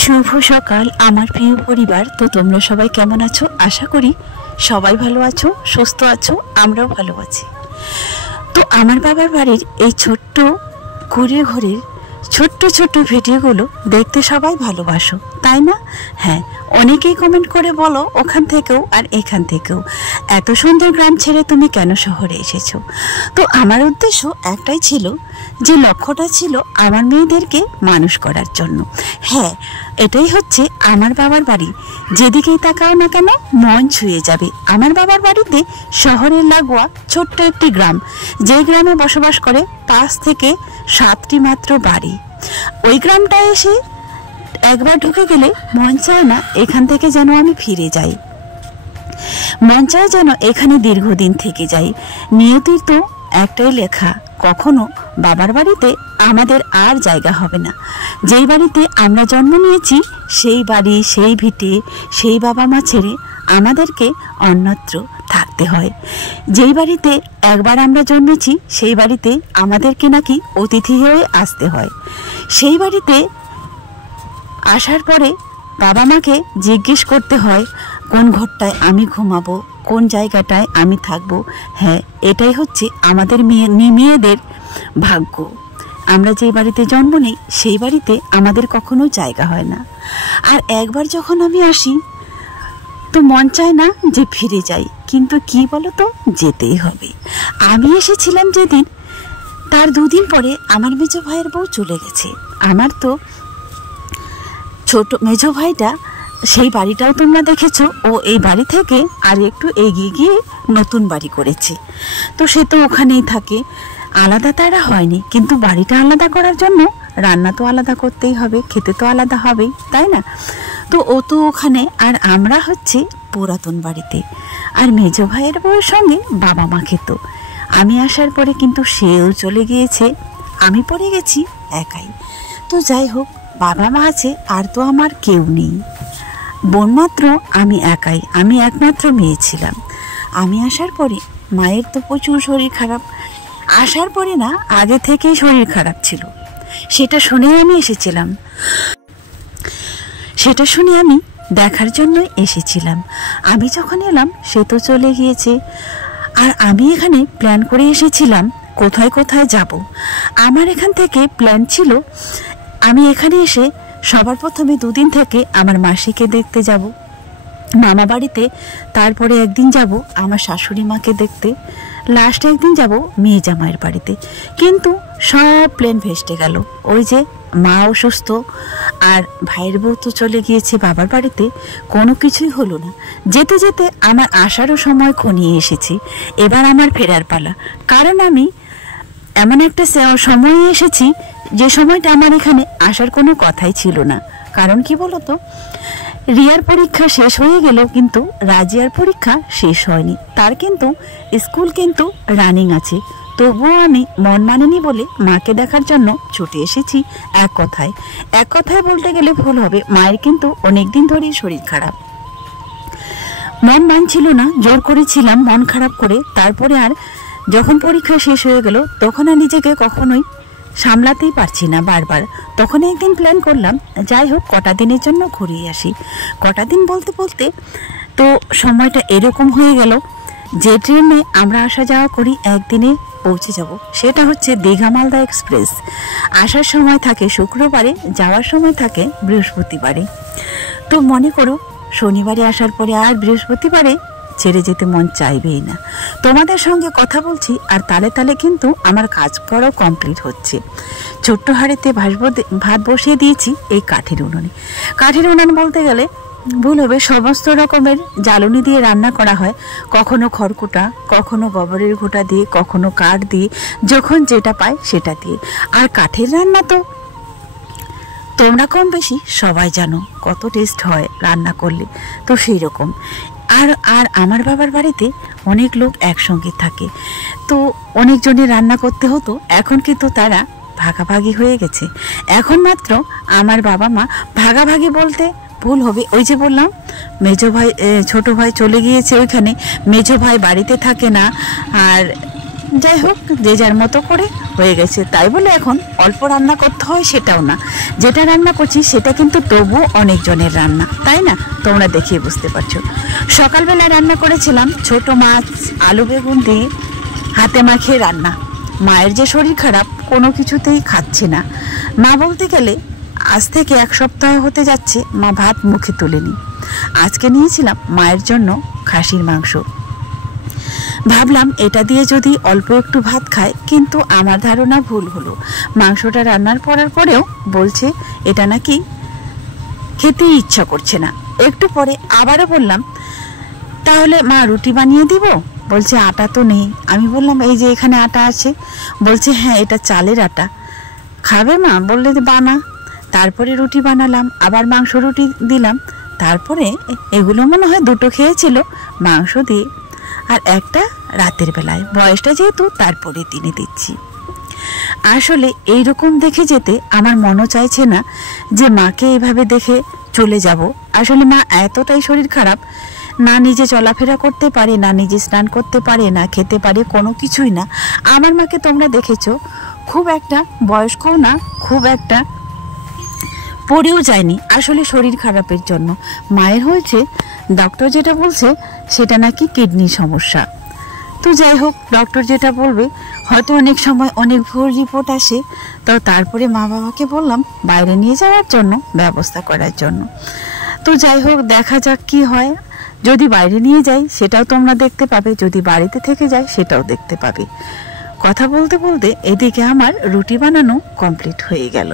শুভ সকাল আমার প্রিয় পরিবার। তো তোমরা সবাই কেমন আছো? আশা করি সবাই ভালো আছো, সুস্থ আছো, আমরাও ভালো আছি। তো আমার বাবার বাড়ির এই ছোট্ট কুড়ে ঘরের ছোট্ট ছোট্ট ভিডিওগুলো দেখতে সবাই ভালোবাসো, তাই না? হ্যাঁ, অনেকেই কমেন্ট করে বলো ওখান থেকেও আর এখান থেকেও, এত সুন্দর গ্রাম ছেড়ে তুমি কেন শহরে এসেছো? তো আমার উদ্দেশ্য একটাই ছিল, যে লক্ষ্যটা ছিল আমার মেয়েদেরকে মানুষ করার জন্য। হ্যাঁ, এটাই হচ্ছে আমার বাবার বাড়ি। যেদিকেই তাকাও না কেন মন ছুঁয়ে যাবে। আমার বাবার বাড়িতে শহরের লাগোয়া ছোট্ট একটি গ্রাম, যে গ্রামে বসবাস করে 5 থেকে 7টি মাত্র বাড়ি। ওই গ্রামটা এসে একবার ঢুকে গেলে মন চায় না এখান থেকে যেন আমি ফিরে যাই, মন চায় যেন এখানে দীর্ঘদিন থেকে যাই। নিয়তির তো একটাই লেখা, কখনো বাবার বাড়িতে আমাদের আর জায়গা হবে না। যেই বাড়িতে আমরা জন্ম নিয়েছি সেই বাড়ি, সেই ভিটে, সেই বাবা মা ছেড়ে আমাদেরকে অন্যত্র থাকতে হয়। যেই বাড়িতে একবার আমরা জন্মেছি সেই বাড়িতে আমাদেরকে নাকি অতিথি হয়ে আসতে হয়। সেই বাড়িতে আসার পরে বাবা মাকে জিজ্ঞেস করতে হয় কোন ঘরটায় আমি ঘুমাবো, কোন জায়গাটায় আমি থাকবো। হ্যাঁ, এটাই হচ্ছে আমাদের মেয়েদের ভাগ্য। আমরা যে বাড়িতে জন্ম নেই সেই বাড়িতে আমাদের কখনো জায়গা হয় না। আর একবার যখন আমি আসি তো মন চায় না যে ফিরে যাই, কিন্তু কি বলো তো, যেতেই হবে। আমি এসেছিলাম যেদিন, তার 2 দিন পরে আমার মেজো ভাইয়ের বউ চলে গেছে। আমার তো ছোট মেজো ভাইটা, সেই বাড়িটাও তোমরা দেখেছো, ও এই বাড়ি থেকে আর একটু এগিয়ে গিয়ে নতুন বাড়ি করেছে। তো সে তো ওখানেই থাকে, আলাদা তারা হয়নি। কিন্তু বাড়িটা আলাদা করার জন্য রান্না তো আলাদা করতেই হবে, খেতে তো আলাদা হবেই, তাই না? তো ও তো ওখানে, আর আমরা হচ্ছে পুরাতন বাড়িতে। আর মেজো ভাইয়ের বউয়ের সঙ্গে বাবা মা খেত। আমি আসার পরে কিন্তু সেও চলে গিয়েছে, আমি পড়ে গেছি একাই। তো যাই হোক, বাবা মা আছে, আর তো আমার কেউ নেই। বোন মাত্র আমি একাই, আমি একমাত্র মেয়ে ছিলাম। আমি আসার পরে মায়ের তো প্রচুর শরীর খারাপ। আসার পরে না, আগে থেকেই শরীর খারাপ ছিল, সেটা শুনেই আমি এসেছিলাম, সেটা শুনে আমি দেখার জন্যই এসেছিলাম। আমি যখন এলাম সে তো চলে গিয়েছে, আর আমি এখানে প্ল্যান করে এসেছিলাম কোথায় কোথায় যাব। আমার এখান থেকে প্ল্যান ছিল আমি এখানে এসে সবার প্রথমে 2 দিন থেকে আমার মাসিকে দেখতে যাব মামা বাড়িতে, তারপরে একদিন যাব আমার শাশুড়ি মাকে দেখতে, লাস্ট একদিন যাব মেয়ে জামাইয়ের বাড়িতে। কিন্তু সব প্ল্যান ভেস্তে গেল। ওই যে মা অসুস্থ, আর ভাইয়ের বউ তো চলে গিয়েছে বাবার বাড়িতে, কোনো কিছুই হলো না। যেতে যেতে আমার আসারও সময় ঘনিয়ে এসেছে। এবার আমার ফেরার পালা, কারণ আমি এমন একটা সময়ে এসেছি যে সময়টা আমার এখানে আসার কোনো কথাই ছিল না। কারণ কি বলতো, রিয়ার পরীক্ষা শেষ হয়ে গেল, কিন্তু রাজিয়ার পরীক্ষা শেষ হয়নি। তার কিন্তু স্কুল কিন্তু রানিং আছে। তবুও আমি মন মানেনি বলে মাকে দেখার জন্য ছুটে এসেছি। এক কথায় বলতে গেলে ভুল হবে, মায়ের কিন্তু অনেকদিন ধরেই শরীর খারাপ। মন মানছিল না, জোর করেছিলাম মন খারাপ করে। তারপরে আর যখন পরীক্ষা শেষ হয়ে গেল তখন আর নিজেকে কখনোই সামলাতেই পারছি না বারবার। তখন একদিন প্ল্যান করলাম, যাই হোক কটা দিনের জন্য ঘুরিয়ে আসি। কটা দিন বলতে বলতে তো সময়টা এরকম হয়ে গেল যে ট্রেনে আমরা আসা যাওয়া করি একদিনে পৌঁছে যাব, সেটা হচ্ছে দীঘা মালদা এক্সপ্রেস। আসার সময় থাকে শুক্রবারে, যাওয়ার সময় থাকে বৃহস্পতিবারে। তো মনে করো শনিবারে আসার পরে আর বৃহস্পতিবারে ছেড়ে যেতে মন চাইবেই না। তোমাদের সঙ্গে কথা বলছি আর তালে তালে কিন্তু আমার কাজ করাও কমপ্লিট হচ্ছে। ছোট্ট হাঁড়িতে ভাত বসিয়ে দিয়েছি এই কাঠের উনুনে। কাঠের উনুন বলতে গেলে ভুল হবে, সমস্ত রকমের জ্বালনি দিয়ে রান্না করা হয়, কখনো খড়কুটা, কখনো গোবরের ঘুঁটা দিয়ে, কখনো কাঠ দিয়ে, যখন যেটা পায় সেটা দিয়ে। আর কাঠের রান্না তো তোমরা কম বেশি সবাই জানো কত টেস্ট হয় রান্না করলে। তো সেই রকম। আর আমার বাবার বাড়িতে অনেক লোক একসঙ্গে থাকে, তো অনেকজনের রান্না করতে হতো। এখন কিন্তু তারা ভাগাভাগি হয়ে গেছে। এখন মাত্র আমার বাবা মা, ভাগাভাগি বলতে ভুল হবে, ওই যে বললাম মেজো ভাই ছোট ভাই চলে গিয়েছে ওইখানে, মেজো ভাই বাড়িতে থাকে না, আর যাই হোক, যে যার মতো করে হয়ে গেছে। তাই বলে এখন অল্প রান্না করতে হয় সেটাও না, যেটা রান্না করছি সেটা কিন্তু তবুও অনেকজনের রান্না, তাই না? তোমরা দেখিয়ে বুঝতে পারছো। সকালবেলা রান্না করেছিলাম ছোট মাছ আলু বেগুন দিয়ে হাতে মাখিয়ে রান্না। মায়ের যে শরীর খারাপ, কোনো কিছুতেই খাচ্ছে না। মা বলতে গেলে আজ থেকে 1 সপ্তাহ হতে যাচ্ছে মা ভাত মুখে তোলেনি। আজকে নিয়েছিলাম মায়ের জন্য খাসির মাংস। ভাবলাম এটা দিয়ে যদি অল্প একটু ভাত খায়, কিন্তু আমার ধারণা ভুল হলো। মাংসটা রান্নার করার পরেও বলছে এটা নাকি খেতেই ইচ্ছা করছে না। একটু পরে আবারও বললাম তাহলে মা রুটি বানিয়ে দিব। বলছে আটা তো নেই। আমি বললাম এই যে এখানে আটা আছে। বলছে হ্যাঁ, এটা চালের আটা। খাবে মা? বললে বানা। তারপরে রুটি বানালাম, আবার মাংস রুটি দিলাম। তারপরে এগুলো মনে হয় 2টো খেয়েছিল মাংস দিয়ে, আর একটা রাতের বেলায়, বয়সটা যেহেতু তারপরে দিনে দিচ্ছি। আসলে এইরকম দেখে যেতে আমার মনও চাইছে না যে মাকে এইভাবে দেখে চলে যাব। আসলে মা এতটাই শরীর খারাপ, না নিজে চলাফেরা করতে পারে, না নিজে স্নান করতে পারে, না খেতে পারে, কোনো কিছুই না। আমার মাকে তোমরা দেখেছো, খুব একটা বয়স্কও না, খুব একটা পড়েও যায়নি। আসলে শরীর খারাপের জন্য মায়ের হয়েছে, ডক্টর যেটা বলছে সেটা নাকি কিডনি সমস্যা। তো যাই হোক, ডক্টর যেটা বলবে, হয়তো অনেক সময় অনেক ভুল রিপোর্ট আসে। তো তারপরে মা বাবাকে বললাম বাইরে নিয়ে যাওয়ার জন্য, ব্যবস্থা করার জন্য। তো যাই হোক, দেখা যাক কি হয়। যদি বাইরে নিয়ে যাই সেটাও তোমরা দেখতে পাবে, যদি বাড়িতে থেকে যায় সেটাও দেখতে পাবে। কথা বলতে বলতে এদিকে আমার রুটি বানানো কমপ্লিট হয়ে গেল।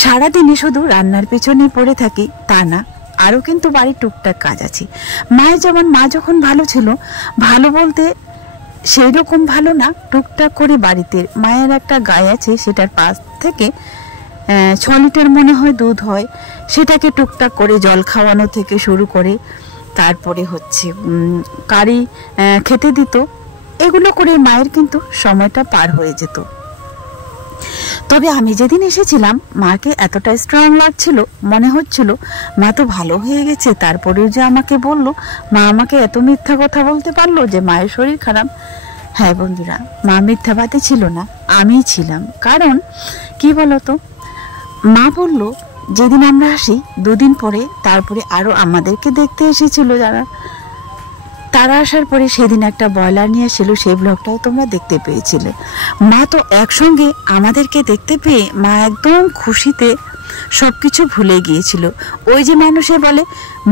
সারাদিনে শুধু রান্নার পেছনে পড়ে থাকি তা না, আরও কিন্তু বাড়ির টুকটাক কাজ আছে। মায়ের যেমন, মা যখন ভালো ছিল, ভালো বলতে সেই রকম ভালো না, টুকটাক করে বাড়িতে মায়ের একটা গায়ে আছে, সেটার পাশ থেকে 6 লিটার মনে হয় দুধ হয়, সেটাকে টুকটাক করে জল খাওয়ানো থেকে শুরু করে তারপরে হচ্ছে কারি খেতে দিত। এগুলো করে মায়ের কিন্তু সময়টা পার হয়ে যেত। তবে আমি যেদিন এসেছিলাম মাকে এতটা স্ট্রং লাগছিল, মনে হচ্ছিল মা তো ভালো হয়ে গেছে। তারপরেও যে আমাকে বলল, মা আমাকে এত মিথ্যা কথা বলতে পারলো যে মায়ের শরীর খারাপ। হ্যাঁ বন্ধুরা, মা মিথ্যাবাদী ছিল না, আমিই ছিলাম। কারণ কি বলতো, মা বলল যেদিন আমরা আসি 2 দিন পরে, তারপরে আরো আমাদেরকে দেখতে এসেছিল যারা, তারা আসার পরে সেদিন একটা ব্রয়লার নিয়ে এসেছিল, সেই ব্লগটাও তোমরা দেখতে পেয়েছিলে। মা তো একসঙ্গে আমাদেরকে দেখতে পেয়ে মা একদম খুশিতে সবকিছু ভুলে গিয়েছিল। ওই যে মানুষে বলে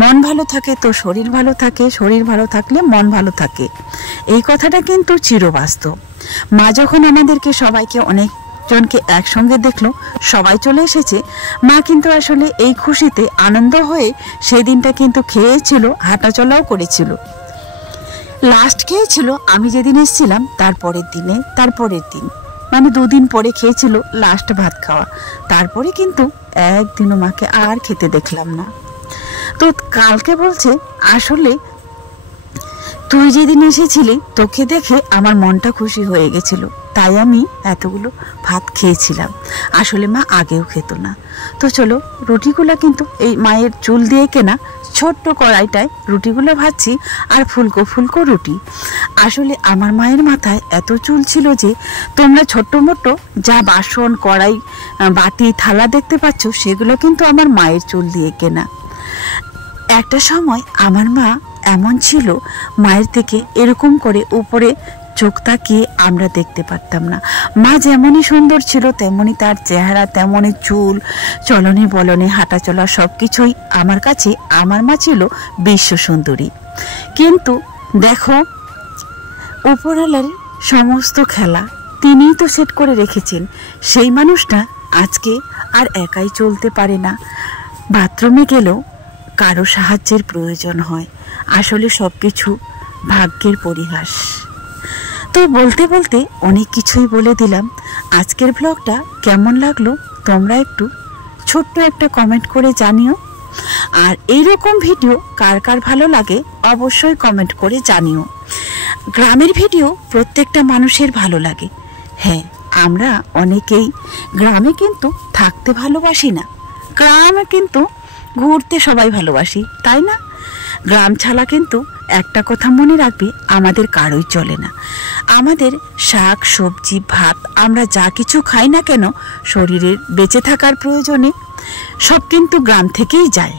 মন ভালো থাকে তো শরীর ভালো থাকে, শরীর ভালো থাকলে মন ভালো থাকে, এই কথাটা কিন্তু চিরবাস্তব। মা যখন আমাদেরকে সবাইকে, অনেক জনকে একসঙ্গে দেখলো, সবাই চলে এসেছে, মা কিন্তু আসলে এই খুশিতে আনন্দ হয়ে সেই দিনটা কিন্তু খেয়েছিল, হাঁটাচলাও করেছিল। লাস্ট খেয়েছিল আমি যেদিন এসেছিলাম তারপরের দিনে, তারপরের দিন মানে 2 দিন পরে খেয়েছিল লাস্ট ভাত খাওয়া। তারপরে কিন্তু একদিনও মাকে আর খেতে দেখলাম না। তো কালকে বলছে আসলে তুই যেদিন এসেছিলি তোকে দেখে আমার মনটা খুশি হয়ে গেছিল, তাই আমি এতগুলো ভাত খেয়েছিলাম। আসলে মা আগেও খেত না। তো চলো, রুটিগুলো কিন্তু এই মায়ের চুল দিয়ে কেনা ছোট্ট কড়াইটায় রুটিগুলো ভাজছি, আর ফুলকো ফুলকো রুটি। আসলে আমার মায়ের মাথায় এত চুল ছিল যে তোমরা ছোট্ট মোট্ট যা বাসন, কড়াই, বাটি, থালা দেখতে পাচ্ছ, সেগুলো কিন্তু আমার মায়ের চুল দিয়ে কেনা। একটা সময় আমার মা এমন ছিল, মায়ের থেকে এরকম করে উপরে চোখ তাকিয়ে আমরা দেখতে পারতাম না। মা যেমনই সুন্দর ছিল তেমনই তার চেহারা, তেমনই চুল, চলনে বলনে, হাঁটা চলা সবকিছুই আমার কাছে আমার মা ছিল বিশ্ব সুন্দরী। কিন্তু দেখো, উপরওয়ালার সমস্ত খেলা তিনিই তো সেট করে রেখেছেন। সেই মানুষটা আজকে আর একাই চলতে পারে না, বাথরুমে গেলেও কারো সাহায্যের প্রয়োজন হয়। আসলে সবকিছু ভাগ্যের পরিহাস। তো বলতে বলতে অনেক কিছুই বলে দিলাম। আজকের ব্লগটা কেমন লাগলো তোমরা একটু ছোট্ট একটা কমেন্ট করে জানিও। আর এইরকম ভিডিও কার কার ভালো লাগে অবশ্যই কমেন্ট করে জানিও। গ্রামের ভিডিও প্রত্যেকটা মানুষের ভালো লাগে। হ্যাঁ, আমরা অনেকেই গ্রামে কিন্তু থাকতে ভালোবাসি না, গ্রামে কিন্তু ঘুরতে সবাই ভালোবাসি, তাই না? গ্রাম ছাড়া কিন্তু একটা কথা মনে রাখবে, আমাদের কারোই চলে না। আমাদের শাক সবজি ভাত আমরা যা কিছু খাই না কেন শরীরের বেঁচে থাকার প্রয়োজনে সব কিন্তু গ্রাম থেকেই যায়।